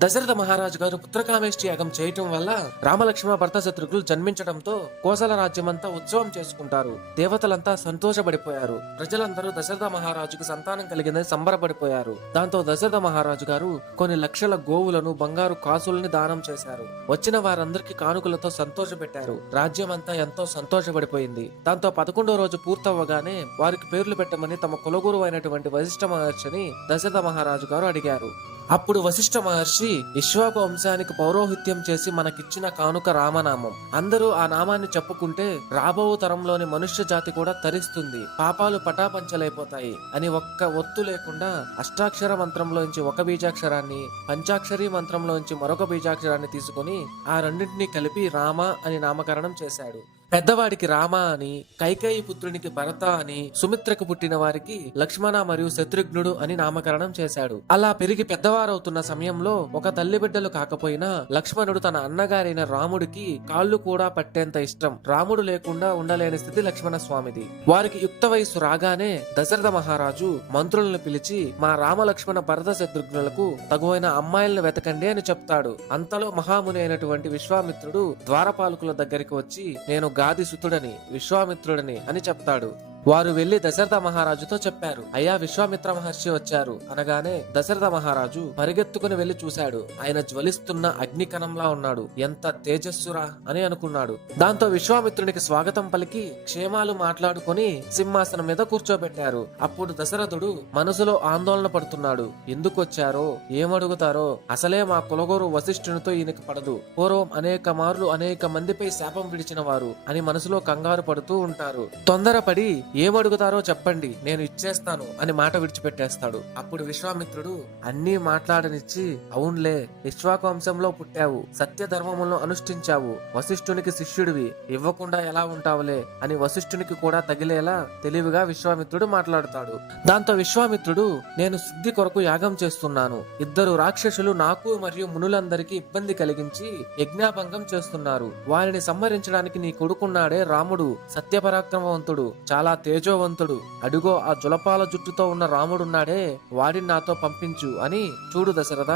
దశరథ మహారాజు గారు పుత్రకామేష్టి యాగం చేయటం వల్ల రామలక్ష్మణ భర్త శత్రుఘ్నులు జన్మించడంతో కోసల రాజ్యమంతా ఉత్సవం చేసుకుంటారు. దేవతలంతా సంతోషపడిపోయారు. ప్రజలందరూ దశరథ మహారాజుకు సంతానం కలిగిందని సంబరపడిపోయారు. దాంతో దశరథ మహారాజు గారు కొన్ని లక్షల గోవులను బంగారు కాసుల్ని దానం చేశారు. వచ్చిన వారందరికీ కానుకలతో సంతోషపెట్టారు. రాజ్యమంతా ఎంతో సంతోషపడిపోయింది. దాంతో పదకొండో రోజు పూర్తవ్వగానే వారికి పేర్లు పెట్టమని తమ కులగురు అయినటువంటి వశిష్ఠ మహర్షిని దశరథ మహారాజు గారు అడిగారు. అప్పుడు వశిష్ఠ మహర్షి ఇశ్వాక వంశానికి పౌరోహిత్యం చేసి మనకిచ్చిన కానుక రామనామం. అందరూ ఆ నామాన్ని చెప్పుకుంటే రాబో తరంలోని మనుష్య జాతి కూడా తరిస్తుంది. పాపాలు పటాపంచలైపోతాయి అని ఒక్క ఒత్తు లేకుండా అష్టాక్షర మంత్రంలోంచి ఒక బీజాక్షరాన్ని పంచాక్షరి మంత్రంలోంచి మరొక బీజాక్షరాన్ని తీసుకొని ఆ రెండింటినీ కలిపి రామ అని నామకరణం చేశాడు. పెద్దవాడికి రామ అని కైకేయి పుత్రునికి భరత అని సుమిత్రకు పుట్టిన వారికి లక్ష్మణ మరియు శత్రుఘ్నుడు అని నామకరణం చేశాడు. అలా పెరిగి పెద్దవారవుతున్న సమయంలో ఒక తల్లి బిడ్డలు కాకపోయినా లక్ష్మణుడు తన అన్నగారైన రాముడికి కాళ్ళు కూడా పట్టేంత ఇష్టం. రాముడు లేకుండా ఉండలేని స్థితి లక్ష్మణ స్వామిది వారికి యుక్త వయస్సు రాగానే దశరథ మహారాజు మంత్రులను పిలిచి మా రామ లక్ష్మణ భరత శత్రుఘ్నులకు తగువైన అమ్మాయిలను వెతకండి అని చెప్తాడు. అంతలో మహాముని అయినటువంటి విశ్వామిత్రుడు ద్వారపాలకుల దగ్గరికి వచ్చి నేను గాది సుతుడని విశ్వామిత్రుడని అని చెప్తాడు. వారు వెళ్ళి దశరథ మహారాజుతో చెప్పారు. అయ్యా విశ్వామిత్ర మహర్షి వచ్చారు. అనగానే దశరథ మహారాజు పరిగెత్తుకుని వెళ్ళి చూశాడు. ఆయన జ్వలిస్తున్న అగ్నికణంలా ఉన్నాడు. ఎంత తేజస్సురా అని అనుకున్నాడు. దాంతో విశ్వామిత్రునికి స్వాగతం పలికి క్షేమాలు మాట్లాడుకొని సింహాసనం మీద కూర్చోబెట్టారు. అప్పుడు దశరథుడు మనసులో ఆందోళన పడుతున్నాడు. ఎందుకొచ్చారో ఏమడుగుతారో అసలే మా కులగోరు వశిష్ఠునితో ఈయనకి పడదు. పూర్వం అనేక మార్లు అనేక మందిపై శాపం విడిచిన వారు అని మనసులో కంగారు పడుతూ ఉంటారు. తొందరపడి ఏమడుగుతారో చెప్పండి నేను ఇచ్చేస్తాను అని మాట విడిచిపెట్టేస్తాడు. అప్పుడు విశ్వామిత్రుడు అన్నీ మాట్లాడనిచ్చి అవునులే విశ్వాకవంశంలో పుట్టావు సత్య ధర్మములను అనుష్ఠించావు వశిష్ఠునికి శిష్యుడివి ఇవ్వకుండా ఎలా ఉంటావులే? అని వశిష్ఠునికి కూడా తగిలేలా తెలివిగా విశ్వామిత్రుడు మాట్లాడుతాడు. దాంతో విశ్వామిత్రుడు నేను సిద్ధి కొరకు యాగం చేస్తున్నాను. ఇద్దరు రాక్షసులు నాకు మరియు మునులందరికీ ఇబ్బంది కలిగించి యజ్ఞాభంగం చేస్తున్నారు. వారిని సంహరించడానికి నీ కొడుకున్నాడే రాముడు సత్యపరాక్రమవంతుడు చాలా తేజోవంతుడు. అడుగో ఆ జులపాల జుట్టుతో ఉన్న రాముడున్నాడే వాడిని నాతో పంపించు అని చూడు దశరథ.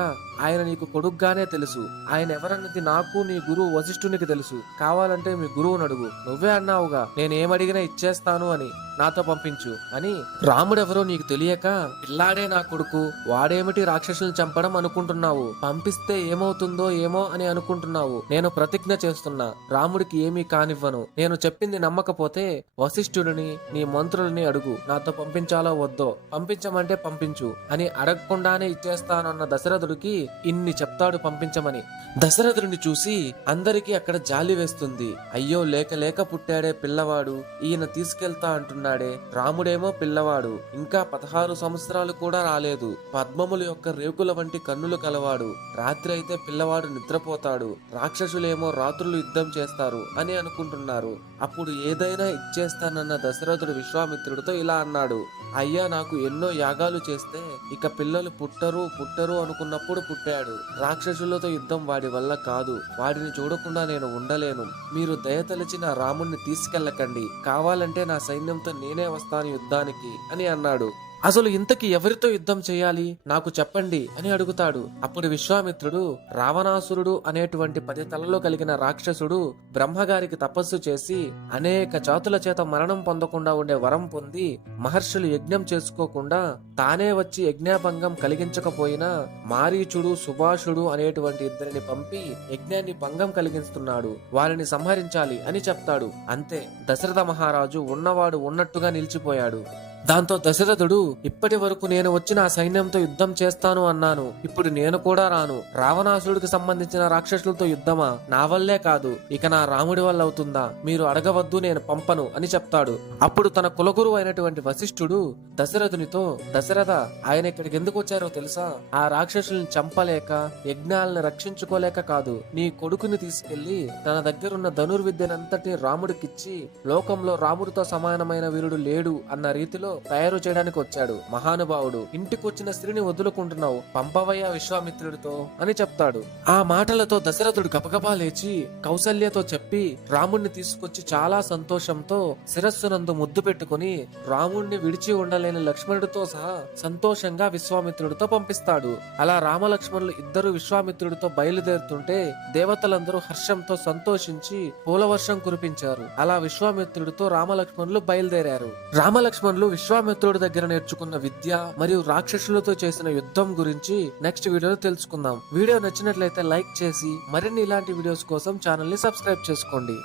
ఆయన నీకు కొడుగ్గానే తెలుసు. ఆయన ఎవరన్నది నాకు నీ గురువు వశిష్ఠునికి తెలుసు. కావాలంటే మీ గురువుని అడుగు నువ్వే అన్నావుగా నేనేమడిగినా ఇచ్చేస్తాను అని. నాతో పంపించు అని రాముడెవరో నీకు తెలియక పిల్లాడే నా కొడుకు వాడేమిటి రాక్షసుల్ని చంపడం అనుకుంటున్నావు? పంపిస్తే ఏమవుతుందో ఏమో అని అనుకుంటున్నావు. నేను ప్రతిజ్ఞ చేస్తున్నా రాముడికి ఏమీ కానివ్వను. నేను చెప్పింది నమ్మకపోతే వశిష్ఠుడిని నీ మంత్రుల్ని అడుగు. నాతో పంపించాలో వద్దో? పంపించమంటే పంపించు అని అడగకుండానే ఇచ్చేస్తానన్న దశరథుడికి ఇన్ని చెప్తాడు పంపించమని. దశరథుడిని చూసి అందరికీ అక్కడ జాలి వేస్తుంది. అయ్యో లేక లేక పుట్టాడే పిల్లవాడు ఈయన తీసుకెళ్తా అంటున్నా రాముడేమో పిల్లవాడు. ఇంకా పదహారు సంవత్సరాలు కూడా రాలేదు. పద్మముల యొక్క రేకుల వంటి కన్నులు కలవాడు. రాత్రి అయితే పిల్లవాడు నిద్రపోతాడు. రాక్షసులేమో రాత్రులు యుద్ధం చేస్తారు అని అనుకుంటున్నారు. అప్పుడు ఏదైనా ఇచ్చేస్తానన్న దశరథుడు విశ్వామిత్రుడితో ఇలా అన్నాడు. అయ్యా నాకు ఎన్నో యాగాలు చేస్తే ఇక పిల్లలు పుట్టరు పుట్టరు అనుకున్నప్పుడు పుట్టాడు. రాక్షసులతో యుద్ధం వాడి వల్ల కాదు. వాడిని చూడకుండా నేను ఉండలేను. మీరు దయతలచిన రాముణ్ణి తీసుకెళ్ళకండి. కావాలంటే నా సైన్యంతో నేనే వస్తాను యుద్ధానికి అని అన్నాడు. అసలు ఇంతకి ఎవరితో యుద్ధం చేయాలి? నాకు చెప్పండి అని అడుగుతాడు. అప్పుడు విశ్వామిత్రుడు రావణాసురుడు అనేటువంటి పది తలలు కలిగిన రాక్షసుడు బ్రహ్మగారికి తపస్సు చేసి అనేక జాతుల చేత మరణం పొందకుండా ఉండే వరం పొంది మహర్షులు యజ్ఞం చేసుకోకుండా తానే వచ్చి యజ్ఞాభంగం కలిగించకపోయినా మారీచుడు సుభాషుడు అనేటువంటి ఇద్దరిని పంపి యజ్ఞాన్ని భంగం కలిగిస్తున్నాడు. వారిని సంహరించాలి అని చెప్తాడు. అంతే. దశరథ మహారాజు ఉన్నవాడు ఉన్నట్టుగా నిలిచిపోయాడు. దాంతో దశరథుడు ఇప్పటి వరకు నేను వచ్చిన ఆ సైన్యంతో యుద్ధం చేస్తాను అన్నాను. ఇప్పుడు నేను కూడా రాను. రావణాసురుడికి సంబంధించిన రాక్షసులతో యుద్ధమా? నా వల్లే కాదు. ఇక నా రాముడి వల్ల అవుతుందా? మీరు అడగవద్దు నేను పంపను అని చెప్తాడు. అప్పుడు తన కులగురు అయినటువంటి వశిష్ఠుడు దశరథునితో దశరథ ఆయన ఇక్కడికి ఎందుకు వచ్చారో తెలుసా? ఆ రాక్షసుల్ని చంపలేక యజ్ఞాలను రక్షించుకోలేక కాదు. నీ కొడుకుని తీసుకెళ్ళి తన దగ్గరున్న ధనుర్విద్యనంతటి రాముడికిచ్చి లోకంలో రాముడితో సమానమైన వీరుడు లేడు అన్న రీతిలో తయారు చేయడానికి వచ్చాడు. మహానుభావుడు ఇంటికొచ్చిన స్త్రీని వదులుకుంటున్నావు పంపవయ్య విశ్వామిత్రుడితో అని చెప్తాడు. ఆ మాటలతో దశరథుడు గబగబా లేచి కౌసల్యతో చెప్పి రాముణ్ణి తీసుకొచ్చి చాలా సంతోషంతో శిరస్సునందు ముద్దు పెట్టుకుని రాముణ్ణి విడిచి ఉండలేని లక్ష్మణుడితో సహా సంతోషంగా విశ్వామిత్రుడితో పంపిస్తాడు. అలా రామలక్ష్మణులు ఇద్దరు విశ్వామిత్రుడితో బయలుదేరుతుంటే దేవతలందరూ హర్షంతో సంతోషించి పూలవర్షం కురిపించారు. అలా విశ్వామిత్రుడితో రామలక్ష్మణులు బయలుదేరారు. రామలక్ష్మణులు విశ్వామిత్రుడి దగ్గర నేర్చుకున్న విద్య మరియు రాక్షసులతో చేసిన యుద్ధం గురించి నెక్స్ట్ వీడియోలో తెలుసుకుందాం. వీడియో నచ్చినట్లయితే లైక్ చేసి మరిన్ని ఇలాంటి వీడియోస్ కోసం ఛానల్ని సబ్స్క్రైబ్ చేసుకోండి.